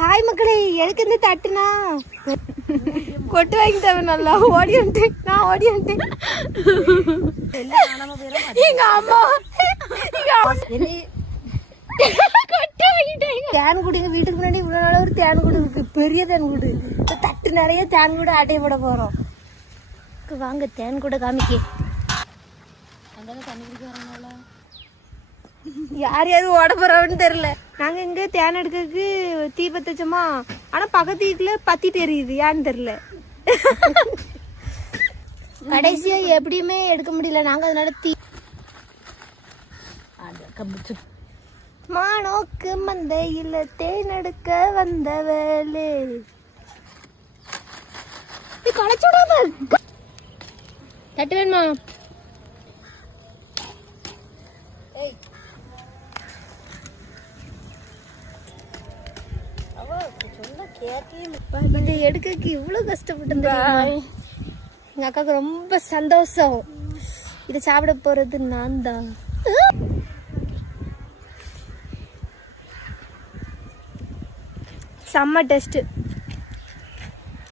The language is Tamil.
ஹாய் மக்களே, எனக்கு இந்த தட்டுனா கொட்டு வாங்கி தவேன். நல்லா ஓடி வந்துட்டேன், நான் ஓடி வந்துட்டேன். எங்க அம்மா தேன் கூடு எங்க வீட்டுக்கு முன்னாடி இவ்வளவு நாள் ஒரு தேன் கூடு இருக்கு, பெரிய தேன் கூடு. தட்டு நிறைய தேன் கூட ஆட்டையை போட போறோம். வாங்க தேன் கூட காமிக்க. யார் யாரும் ஓட போறோம்னு தெரியல. நாங்க இங்க தேன் எடுக்கிறதுக்கு தீ பத்தச்சோமா, ஆனா பக்கத்து வீட்டுல பத்திட்டு எரியுது, ஏன்னு தெரியல. கடைசியா எப்படியுமே எடுக்க முடியல நாங்க, அதனால தீ மானோக்கு மந்தையில தேன் எடுக்க வந்த வேலை களைச்சுடாம தட்டு வேணுமா? எடுக்க இவ்வளவு கஷ்டப்பட்டு எங்க அக்காவுக்கு ரொம்ப சந்தோஷம். இதை சாப்பிட போறது நான் தான். செம்ம டேஸ்ட்.